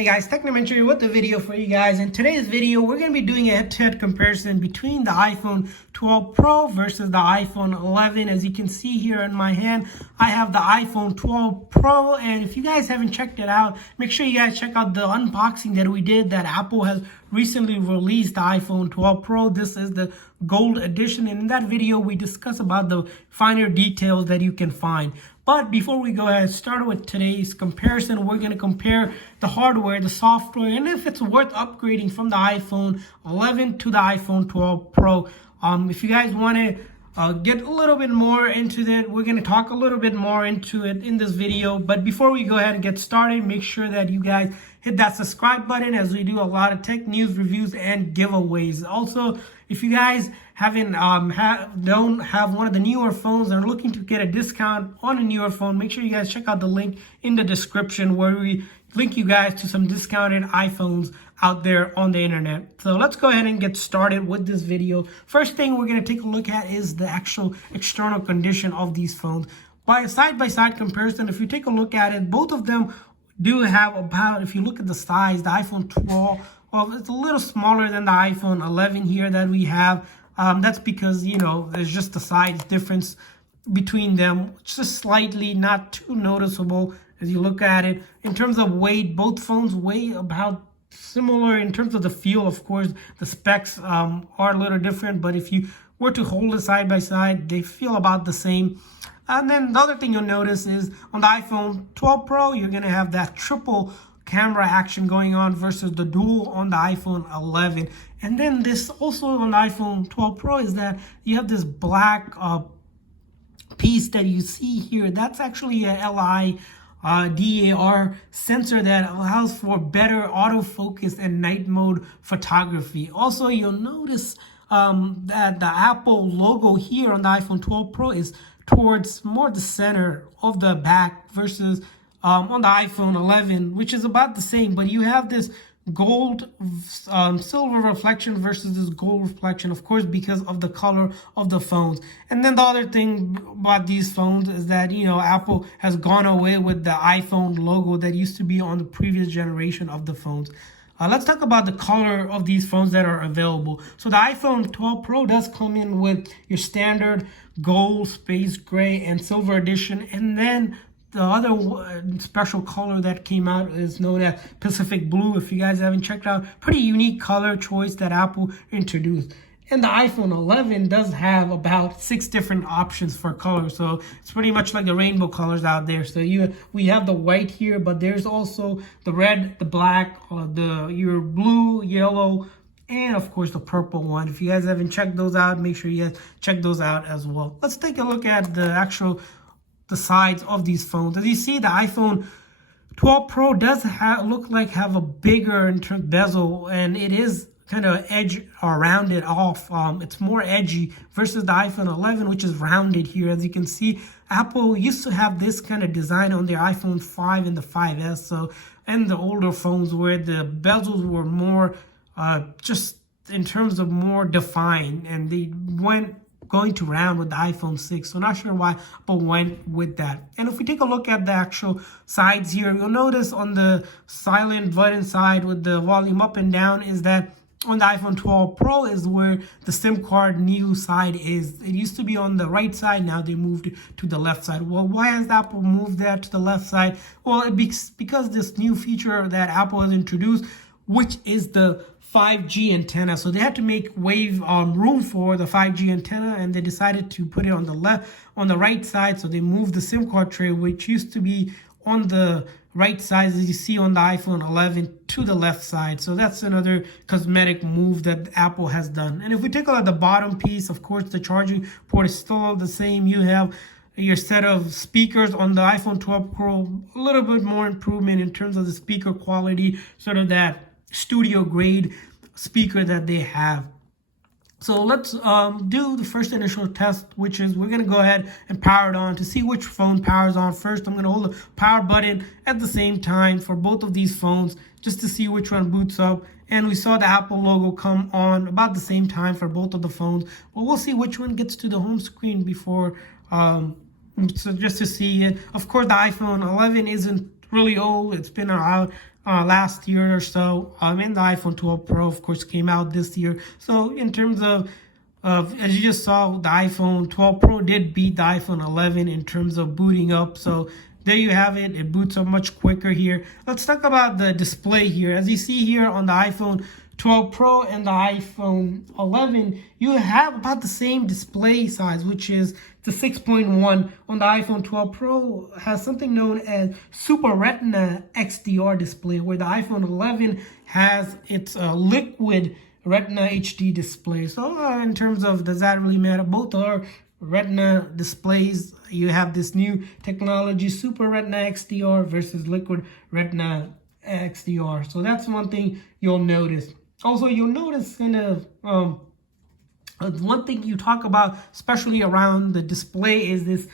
Hey guys, Technomentary with the video for you guys. In today's video, we're going to be doing a head-to-head comparison between the iPhone 12 Pro versus the iPhone 11. As you can see here in my hand, I have the iPhone 12 Pro, and if you guys haven't checked it out, make sure you guys check out the unboxing that we did that Apple has recently released the iPhone 12 Pro. This is the gold edition, and in that video, we discuss about the finer details that you can find. But before we go ahead, start with today's comparison. We're going to compare the hardware, the software, and if it's worth upgrading from the iPhone 11 to the iPhone 12 Pro. If you guys want to get a little bit more into that, we're going to talk a little bit more into it in this video. But before we go ahead and get started, make sure that you guys hit that subscribe button, as we do a lot of tech news, reviews, and giveaways. Also, if you guys don't have one of the newer phones and are looking to get a discount on a newer phone, make sure you guys check out the link in the description where we link you guys to some discounted iPhones out there on the internet. So let's go ahead and get started with this video. First thing we're going to take a look at is the actual external condition of these phones. By a side-by-side comparison, if you take a look at it, both of them do have about, if you look at the size, the iPhone 12, well, it's a little smaller than the iPhone 11 here that we have. That's because, you know, there's just the size difference between them, just slightly, not too noticeable as you look at it. In terms of weight, both phones weigh about similar. In terms of the feel, of course, the specs are a little different, but if you were to hold it side by side, they feel about the same. And then the other thing you'll notice is on the iPhone 12 Pro, you're going to have that triple camera action going on versus the dual on the iPhone 11. And then this also on the iPhone 12 Pro is that you have this black piece that you see here. That's actually a LiDAR sensor that allows for better autofocus and night mode photography. Also, you'll notice that the Apple logo here on the iPhone 12 Pro is towards more the center of the back versus on the iPhone 11, which is about the same, but you have this gold silver reflection versus this gold reflection, of course, because of the color of the phones. And then the other thing about these phones is that, you know, Apple has gone away with the iPhone logo that used to be on the previous generation of the phones. Let's talk about the color of these phones that are available. So the iPhone 12 Pro does come in with your standard gold, space gray, and silver edition. And then the other special color that came out is known as Pacific Blue. If you guys haven't checked out, pretty unique color choice that Apple introduced. And the iPhone 11 does have about 6 different options for color. So it's pretty much like the rainbow colors out there. So we have the white here, but there's also the red, the black, your blue, yellow, and of course the purple one. If you guys haven't checked those out, make sure you guys check those out as well. Let's take a look at the sides of these phones. As you see, the iPhone 12 Pro does have a bigger bezel, and it is kind of edge or rounded off. It's more edgy versus the iPhone 11, which is rounded here. As you can see, Apple used to have this kind of design on their iPhone 5 and the 5S, and the older phones where the bezels were more just in terms of more defined, and they went going to round with the iPhone 6. So not sure why Apple went with that. And if we take a look at the actual sides here, you'll notice on the silent button side with the volume up and down is that on the iPhone 12 Pro is where the SIM card new side is. It used to be on the right side, now they moved it to the left side. Well, why has Apple moved that to the left side? Well, because this new feature that Apple has introduced, which is the 5G antenna. So they had to make room for the 5G antenna, and they decided to put it on the right side. So they moved the SIM card tray, which used to be on the right side, as you see on the iPhone 11, to the left side. So that's another cosmetic move that Apple has done. And if we take a look at the bottom piece, of course, the charging port is still the same. You have your set of speakers on the iPhone 12 Pro, a little bit more improvement in terms of the speaker quality, sort of that studio grade speaker that they have. So let's do the first initial test, which is we're going to go ahead and power it on to see which phone powers on first. I'm going to hold the power button at the same time for both of these phones just to see which one boots up. And we saw the Apple logo come on about the same time for both of the phones. But we'll see which one gets to the home screen before, so just to see it. Of course, the iPhone 11 isn't really old. It's been out last year or so. And the iPhone 12 Pro, of course, came out this year. So in terms of as you just saw, the iPhone 12 Pro did beat the iPhone 11 in terms of booting up. So there you have it. It boots up much quicker here. Let's talk about the display here. As you see here on the iPhone 12 Pro and the iPhone 11, you have about the same display size, which is the 6.1. On the iPhone 12 Pro has something known as Super Retina XDR display, where the iPhone 11 has its liquid Retina HD display. So in terms of, does that really matter? Both are Retina displays. You have this new technology, Super Retina XDR versus Liquid Retina XDR. So that's one thing you'll notice. Also, you'll notice kind of one thing you talk about, especially around the display, is this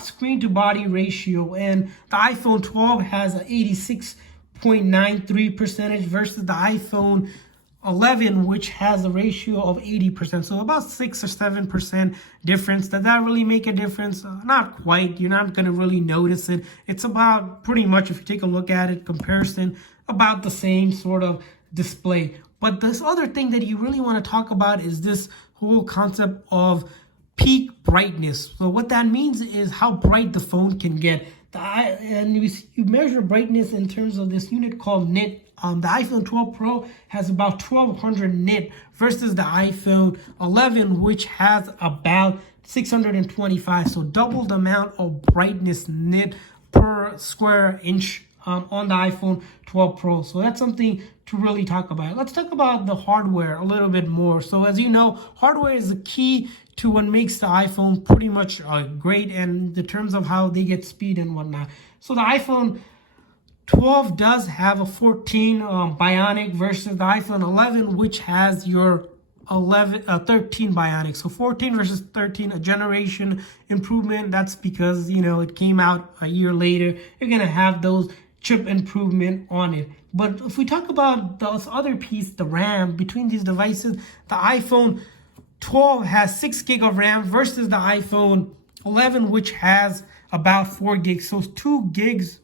screen to body ratio. And the iPhone 12 has an 86.93% versus the iPhone 11, which has a ratio of 80%. So about 6 or 7% difference. Does that really make a difference? Not quite. You're not going to really notice it. It's about pretty much, if you take a look at it, comparison, about the same sort of display. But this other thing that you really want to talk about is this whole concept of peak brightness. So what that means is how bright the phone can get. And you measure brightness in terms of this unit called nit. The iPhone 12 Pro has about 1200 nit versus the iPhone 11, which has about 625. So double the amount of brightness nit per square inch on the iPhone 12 Pro. So that's something to really talk about. Let's talk about the hardware a little bit more. So as you know, hardware is the key to what makes the iPhone pretty much great, and the terms of how they get speed and whatnot. So the iPhone 12 does have a 14 Bionic versus the iPhone 11, which has your 13 Bionic. So 14 versus 13, a generation improvement. That's because, you know, it came out a year later. You're going to have those chip improvement on it. But if we talk about this other piece, the RAM between these devices, the iPhone 12 has 6 gig of RAM versus the iPhone 11, which has about 4 gigs. So 2 gigs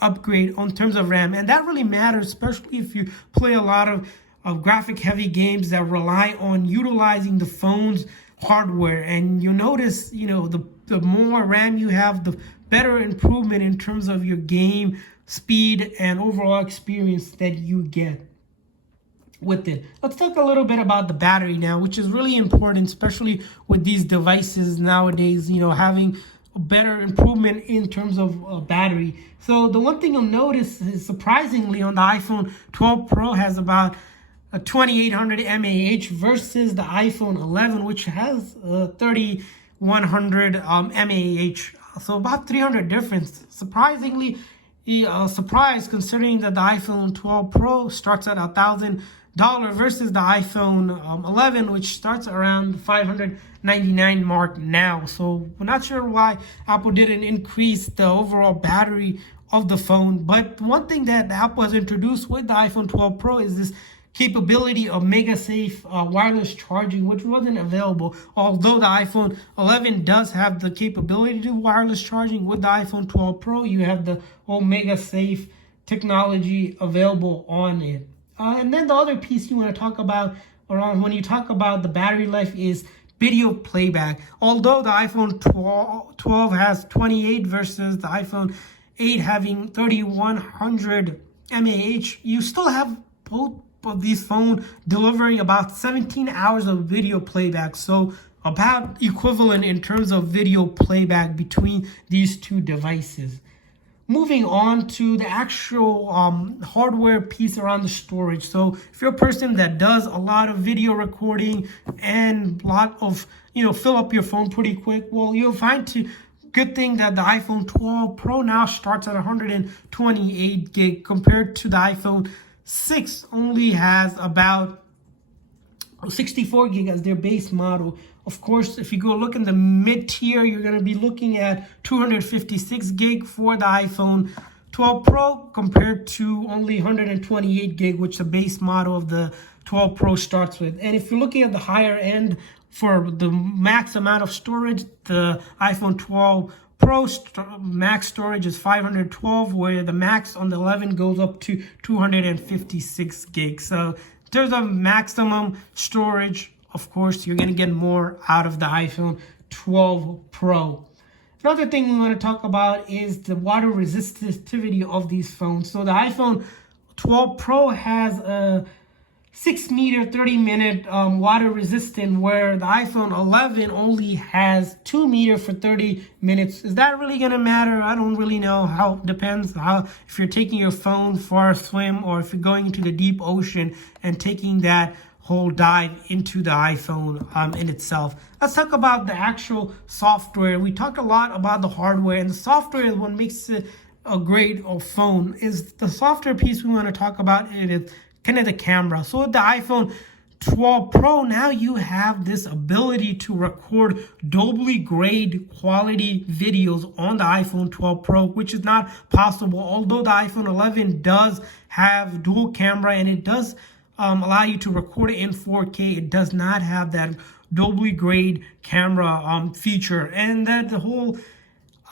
upgrade on terms of RAM. And that really matters, especially if you play a lot of graphic heavy games that rely on utilizing the phone's hardware. And you'll notice, you know, the more RAM you have, the better improvement in terms of your game speed and overall experience that you get with it. Let's talk a little bit about the battery now, which is really important, especially with these devices nowadays, you know, having a better improvement in terms of battery. So the one thing you'll notice is, surprisingly, on the iPhone 12 Pro has about a 2800 mAh versus the iPhone 11, which has 3100 mAh. So about 300 difference. Surprisingly, surprised considering that the iPhone 12 Pro starts at $1,000 versus the iPhone 11, which starts around $599 mark now. So we're not sure why Apple didn't increase the overall battery of the phone. But one thing that Apple has introduced with the iPhone 12 Pro is this capability of MagSafe wireless charging, which wasn't available. Although the iPhone 11 does have the capability to do wireless charging, with the iPhone 12 Pro, you have the whole MagSafe technology available on it. And then the other piece you want to talk about around when you talk about the battery life is video playback. Although the iPhone 12 has 28 versus the iPhone 8 having 3100 mAh, you still have both of these phones delivering about 17 hours of video playback. So about equivalent in terms of video playback between these two devices. Moving on to the actual hardware piece around the storage. So if you're a person that does a lot of video recording and a lot of, you know, fill up your phone pretty quick, well, you'll find good thing that the iPhone 12 Pro now starts at 128 gig compared to the iPhone 6 only has about 64 gig as their base model. Of course, if you go look in the mid tier, you're going to be looking at 256 gig for the iPhone 12 Pro compared to only 128 gig, which the base model of the 12 Pro starts with. And if you're looking at the higher end for the max amount of storage, the iPhone 12 Pro max storage is 512, where the max on the 11 goes up to 256 gigs. So in terms of maximum storage, of course, you're going to get more out of the iPhone 12 Pro. Another thing we want to talk about is the water resistivity of these phones. So the iPhone 12 Pro has a 6 meter 30-minute water resistant, where the iPhone 11 only has 2 meter for 30 minutes. Is that really gonna matter? I don't really know. How depends how, if you're taking your phone for a swim, or if you're going into the deep ocean and taking that whole dive into the iPhone in itself. Let's talk about the actual software. We talked a lot about the hardware, and the software is what makes it a great phone. Is the software piece we want to talk about. It is kind of the camera. So with the iPhone 12 Pro, now you have this ability to record Dolby grade quality videos on the iPhone 12 Pro, which is not possible. Although the iPhone 11 does have dual camera, and it does allow you to record it in 4K, it does not have that Dolby grade camera feature. And that the whole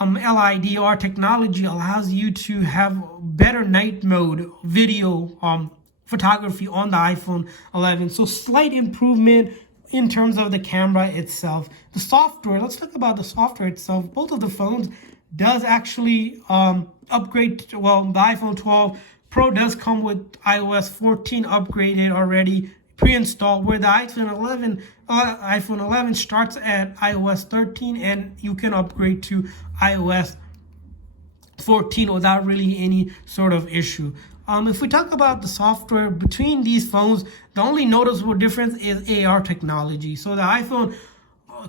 LiDAR technology allows you to have better night mode video photography on the iPhone 11. So slight improvement in terms of the camera itself. The software, let's talk about the software itself. Both of the phones does actually upgrade. Well, the iPhone 12 Pro does come with iOS 14 upgraded already, pre-installed, where the iPhone 11 starts at iOS 13, and you can upgrade to iOS 14 without really any sort of issue. If we talk about the software between these phones, the only noticeable difference is AR technology. So the iPhone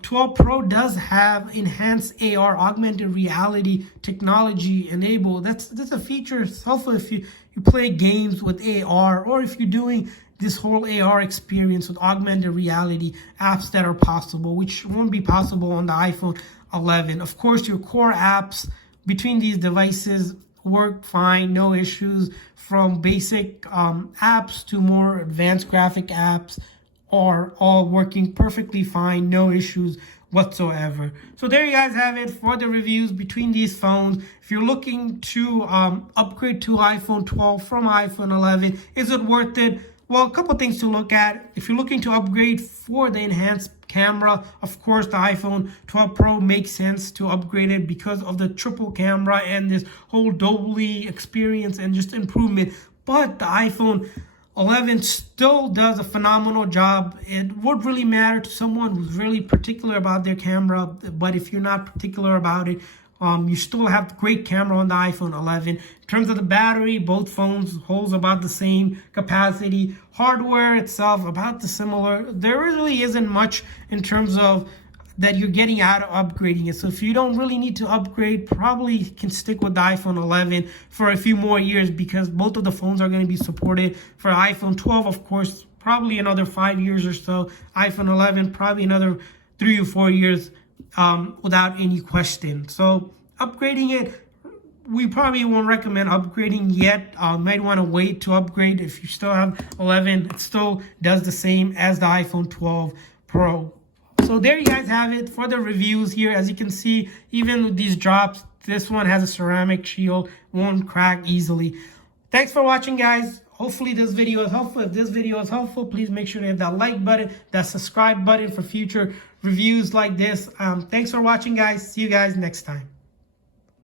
12 Pro does have enhanced AR, augmented reality technology enabled. That's a feature. It's helpful if you play games with AR, or if you're doing this whole AR experience with augmented reality apps that are possible, which won't be possible on the iPhone 11. Of course, your core apps between these devices work fine, no issues, from basic apps to more advanced graphic apps are all working perfectly fine, no issues whatsoever. So there you guys have it for the reviews between these phones. If you're looking to upgrade to iPhone 12 from iPhone 11, is it worth it? Well, a couple things to look at. If you're looking to upgrade for the enhanced camera, of course, the iPhone 12 Pro makes sense to upgrade it because of the triple camera and this whole Dolby experience and just improvement. But the iPhone 11 still does a phenomenal job. It would really matter to someone who's really particular about their camera, but if you're not particular about it, you still have great camera on the iPhone 11. In terms of the battery, both phones holds about the same capacity. Hardware itself about the similar. There really isn't much in terms of that you're getting out of upgrading it. So if you don't really need to upgrade, probably can stick with the iPhone 11 for a few more years, because both of the phones are going to be supported. For iPhone 12, of course, probably another 5 years or so. iPhone 11, probably another 3 or 4 years without any question. So upgrading it, we probably won't recommend upgrading yet. Might want to wait to upgrade. If you still have 11, it still does the same as the iPhone 12 Pro. So there you guys have it for the reviews here. As you can see, even with these drops, this one has a ceramic shield, won't crack easily. Thanks for watching, guys. Hopefully this video is helpful. If this video is helpful, please make sure to hit that like button, that subscribe button for future reviews like this. Thanks for watching, guys. See you guys next time.